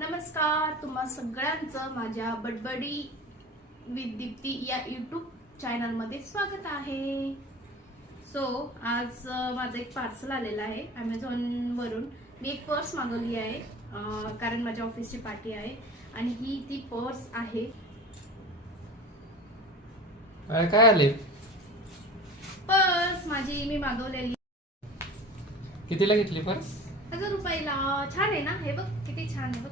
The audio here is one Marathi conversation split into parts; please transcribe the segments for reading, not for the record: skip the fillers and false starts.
नमस्कार, तुम्हा सगळ्यांचं माझ्या बडबडी विथ दीप्ती या यूट्यूब चॅनलमध्ये स्वागत आहे. आज माझं एक पार्सल आलेलं आहे Amazon वरून. मी एक पर्स मागवली आहे कारण माझ्या ऑफिसची पार्टी आहे आणि ही ती पर्स आहे. काय आले? पर्स माझी मी मागवलेली. कितीला घेतली पर्स? 1000 रुपयाला. छान आहे ना? हे बघ किती छान आहे बघ.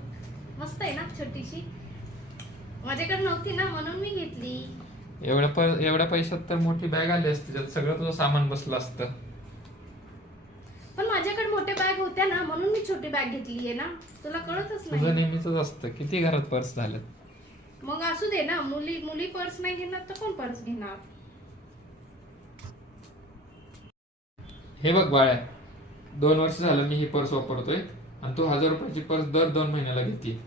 मस्त आहे ना? छोटीशी. माझ्याकडे नव्हती ना म्हणून मी घेतली. एवढ्या पैशात तर मोठी बॅग आली असती, त्यात सगळं तुझं सामान बसलं असतं. पण माझ्याकडे मोठे बॅग होत्या ना म्हणून मी छोटी बॅग घेतली आहे ना. तुला कळतच नाही. तुझं नेहमीच असतं. किती घरात पर्स झाल्यात. मग असू दे ना. मुली पर्स नाही घेणार तर कोण पर्स घेणार? हे बघ बाळ्या, 2 वर्ष झालं मी ही पर्स वापरतोय आणि तू 1000 रुपयाची पर्स दर 2 महिन्याला घेते.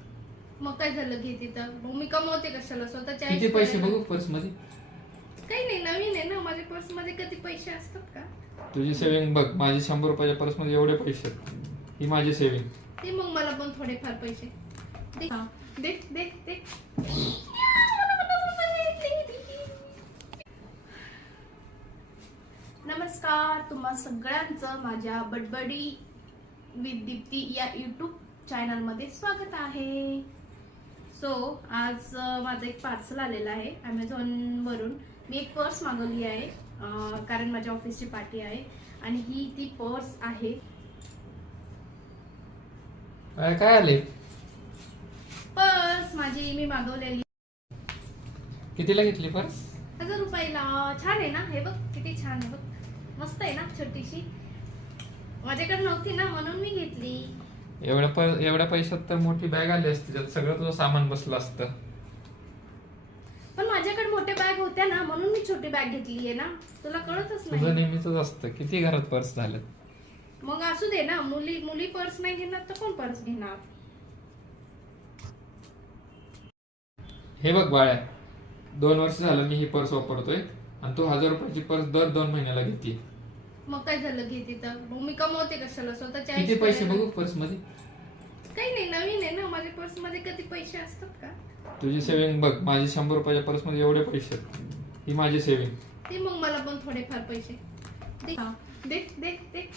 मग काय झालं घेते तर? मग मी कमवते कशाला? स्वतःच्या किती पैसे बघू पर्स मध्ये? काही नाही, नवीन आहे ना. माझ्या पर्स मध्ये कधी पैसे असतात का? तुझी सेव्हिंग बघ. माझी 100 रुपयाच्या पर्स मध्ये एवढे पैसे आहेत. ही माझी सेव्हिंग. ते मग मला पण थोडेफार पैसे दे. दे दे दे. नमस्कार, तुम्हा सगळ्यांचं माझ्या बडबडी विथ दीप्ती या यूट्यूब चॅनलमध्ये स्वागत आहे. आज माझं एक पार्सल आलेलं आहे Amazon वरून. मी एक पर्स मागवली आहे कारण माझ्या ऑफिसची पार्टी आहे आणि ही ती पर्स आहे. काय आले? पर्स माझी मी मागवलेली. कितीला घेतली पर्स? 1000 रुपयाला. छान आहे ना? हे बघ किती छान आहे बघ. मस्त आहे ना? छोटीशी. माझ्याकडे नव्हती ना म्हणून मी घेतली. एवढ्या पैशात तर मोठी बॅग आली असती, त्यात सगळं तुझं सामान बसलं असतं. पण माझ्याकडे मोठे बॅग होत्या ना म्हणून मी छोटी बॅग घेतली आहे ना. तुला कळतच तुझं नाही. नेहमीच असतं. किती घरात पर्स झाल्यात. मग असू दे ना. मुली पर्स नाही घेणार तर कोण पर्स घेणार? हे बघ बाळ्या, 2 वर्ष झालं मी ही पर्स वापरतोय आणि तू 1000 रुपयाची पर्स दर 2 महिन्याला घेते. मग काय झालं घेते तर? मग मी कमवते कशाला? स्वतःच्या किती पैसे बघू पर्स मध्ये? काही नाही, नवीन आहे ना. माझ्या पर्स मध्ये कधी पैसे असतात का? तुझी सेव्हिंग बघ. माझी 100 रुपयाच्या पर्स मध्ये एवढे पैसे आहेत. ही माझी सेव्हिंग. ते मग मला पण थोडेफार पैसे दे. दे दे दे.